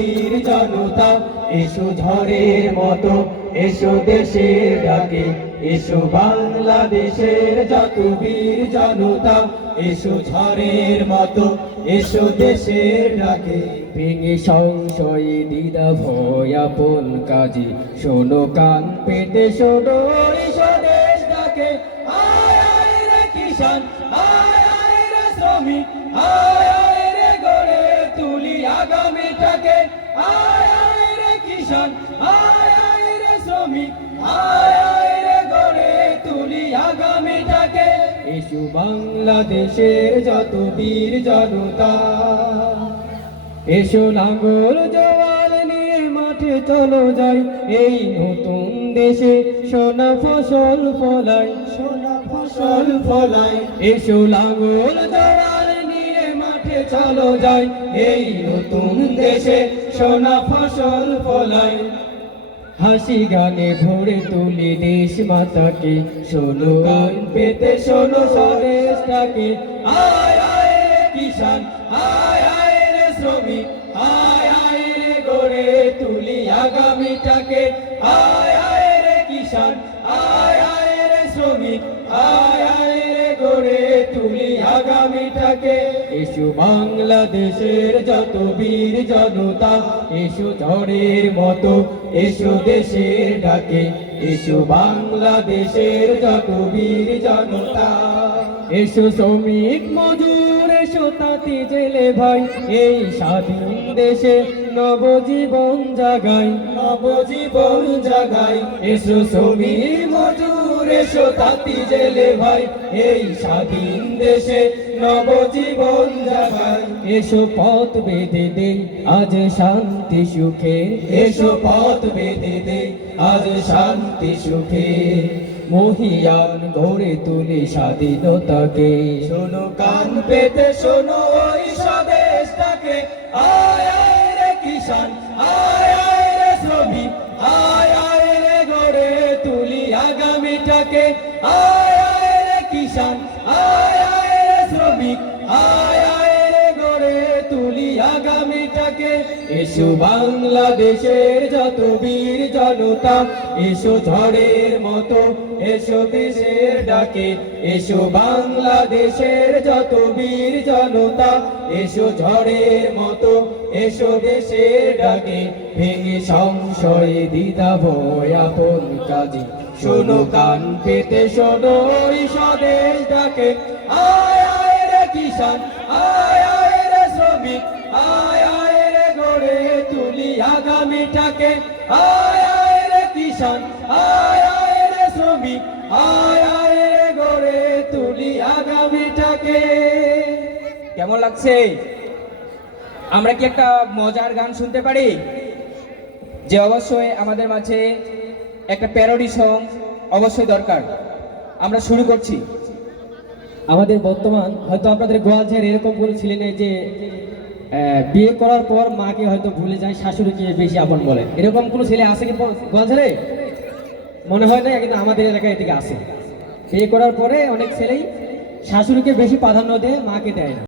বীর জনতা, এসো ঝড়ের মতো, এসো দেশের ডাকে, এসো বাংলাদেশের যত বীর জনতা, এসো ঝড়ের মতো, এসো দেশের ডাকে। ভেঙে সংশয়ে দিদা ভয় আপন কাজে, শোনো কান পেতে, শোনো স্বদেশ ডাকে। আয় আয় রে কিষান আয় আয় রে শ্রমিক, আয়। এসো বাংলাদেশের যত বীর জনতা। এসো লাঙ্গল জওয়াল নিয়ে মাঠে চলো যাই। এই নতুন দেশে সোনা ফসল ফলাই। সোনা ফসল ফলাই। এসো লাঙ্গল জওয়াল নিয়ে মাঠে চলো যাই। এই নতুন দেশে সোনা ফসল ফলাই। হাসি গানে ভরে তুলি দেশ মাতাকে। শোনো, গান পেতে শোনো স্বদেশটাকে। আয় আয় রে কিষান আয় আয় রে শ্রমিক, আয় আয় রে গড়ে তুলি আগামীটাকে। আয় আয় রে কিষান আয় আয় রে শ্রমিক, আয় আয় রে গড়ে তুলি আগামীটাকে। এসো বাংলাদেশের যত বীর জনতা, এসো ঝড়ের মতো, এসো দেশের ডাকে, এসো বাংলাদেশের যত বীর জনতা। এসো শ্রমিক মজুর, এসো তাঁতি জেলে ভাই, এই স্বাধীন দেশে নবজীবন জাগাই নবজীবন জাগাই। এসো শ্রমিক এসো তাঁতি জেলে ভাই, এই স্বাধীন দেশে নবজীবন জাগাই এসো পথ বেঁধে দে, আজ শান্তি সুখে। এসো পথ বেঁধে দে, আজ শান্তি সুখে। মহিয়ান গড়ে তুলি স্বাধীনতাকে। শোনো কান পেতে, শোনো ওই স্বদেশটাকে। আয় আগামীটাকে আয় আয় রে কিষান আয় আয় রে শ্রমিক, আয় আয় রে গড়ে তুলি আগামীটাকে। এসো বাংলাদেশের যত বীর জনতা, এসো ঝড়ের মতো, এসো দেশের ডাকে। এসো বাংলাদেশের যত বীর জনতা, এসো ঝড়ের মতো, এসো দেশের ডাকে। ভেঙে সংশয়ে দিদা ভয় আপন কাজে। শোনো, গান পেতে শোনো স্বদেশ ডাকে। আয় আয় রে কিষান আয় আয় রে শ্রমিক, আয় আয় রে গড়ে তুলি আগামীটাকে আয় আয় রে কিষান আয় আয় রে শ্রমিক, আয় আয় রে গড়ে তুলি আগামীটাকে কেমন লাগছে? আমরা কি একটা মজার গান শুনতে পারি? যে অবশ্যই আমাদের মাঝে একটা প্যারোডি সং অবশ্যই দরকার। আমরা শুরু করছি। আমাদের বর্তমান, হয়তো আপনাদের গোয়ালঝের এরকম কোনো ছেলে নেই যে বিয়ে করার পর মাকে হয়তো ভুলে যায়, শাশুড়িকে বেশি আপন বলে। এরকম কোনো ছেলে আছে কি গোয়ালঝেরে মনে হয় না কিন্তু আমাদের এলাকায় এদিকে আছে। বিয়ে করার পরে অনেক ছেলেই শাশুড়িকে বেশি প্রাধান্য দেয়, মাকে দেয়